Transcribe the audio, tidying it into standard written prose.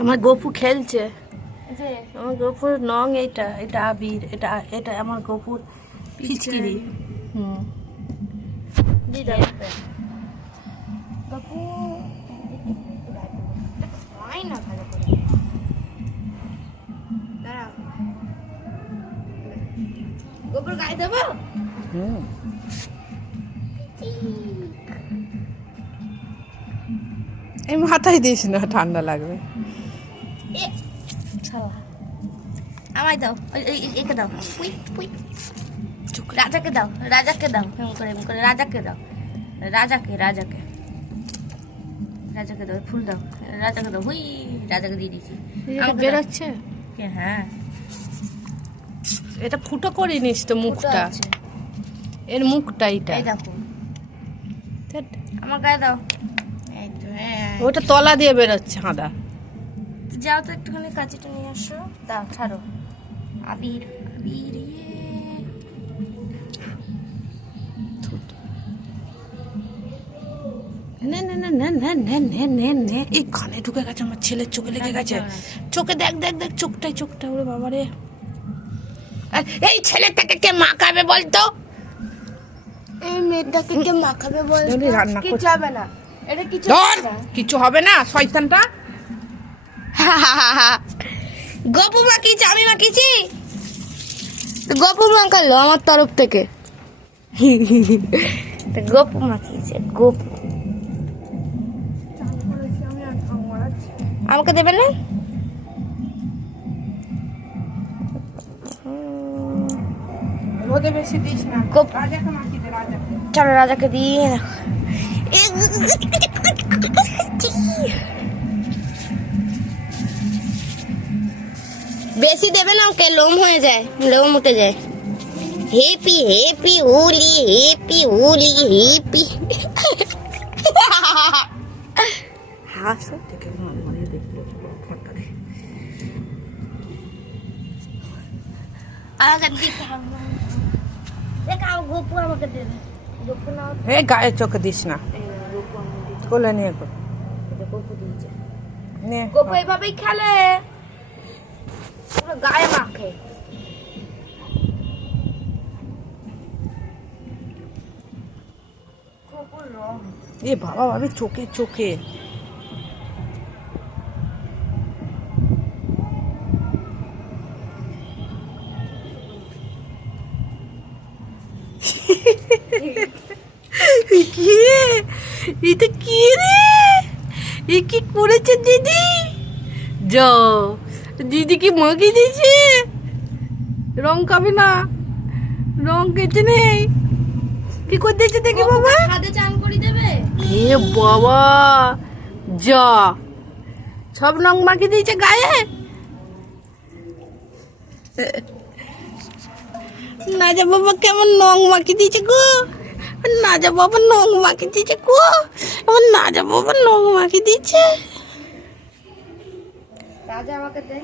আমার গপু খেলছে, আমার গপুর নং এইটা, এটা আবির, এটা এটা আমার গপুর পিচকিরি। গপু না ভালো করে দাঁড়া, গপুর গায়ে দেবো। এই মাথায় দিস না, ঠান্ডা লাগবে। আমায় দাও, একে দাও, রাজাকে দাও, রাজাকে দাও, এম করে রাজাকে দাও, রাজাকে রাজাকে রাজাকে দাও, ফুল দাও, রাজাকে দাও। হুই, রাজাকে দিয়ে দিয়েছি। বেরোচ্ছে। হ্যাঁ, এটা ফুটো করে নিস তো মুখটা, এর মুখটা এইটা। এই দেখো, আমার গায়ে দাও। এই তো, হ্যাঁ, ওটা তলা দিয়ে বেরোচ্ছে হাঁদা। যাও তো একটুখানি কাঁচিটা নিয়ে আসো, দাও, ছাড়ো। আবির আবির, এই কানে ঢুকে গেছে, আমার ছেলের চোখে লেগে গেছে। চোখে দেখ দেখ দেখ, চোখটাই চোখটা, ওরে বাবারে। এই ছেলেটাকে কে মাখাবে বলতো? এই মেয়েটাকে কে মাখাবে বল? রান্না কিছু হবে না, এটা কিছু কিছু হবে না, শয়তানটা। গপু মাখিয়েছি, আমি মাখিয়েছি, গপু মাখালো আমার তরফ থেকে। গপু মাখিয়েছে, গপু। আমাকে দেবে না? রোদে বেশি দিস না, রাজাকে মাখিয়ে দে, রাজাকে। চলো রাজাকে দিয়ে বেশি দেবে না, ওকে লোম হয়ে যায়, লোম উঠে যায়। Happy happy Holi, happy Holi, happy. হাসো থেকে মারিয়ে দেখলো ফটোরে। আমাকে দিতে হবে, দেখাও, গপু আমাকে দেবে। গপু না, এ গায়ে চোখে দিস না, গপু আমাকে দিচ্ছে, কোলে নিয়ে কর। গপু দিচ্ছে। নে গপু এইভাবেই খেলে, পুরো গায়ে মাখে। গপুর রং। এ বাবা ভাবে চোখে চোখে। কি রে, এটা কি রে, এ কি করেছে দিদি? যা, দিদি কি মাখিয়ে দিয়েছে? রং খাবে না, রং কেটে নেই, কি করে দিয়েছে দেখি বাবা। হাতে চান করি দেবে? এ বাবা, যা, সব রং মাখিয়ে দিয়েছে গায়ে। না যা বাবা, কেমন রং মাখিয়ে দিয়েছে গো, না যা বাবা, রং মাখিয়ে দিয়েছে গো, আমার না যা বাবা, রং মাখিয়ে দিয়েছে। রাজা আমাকে দে।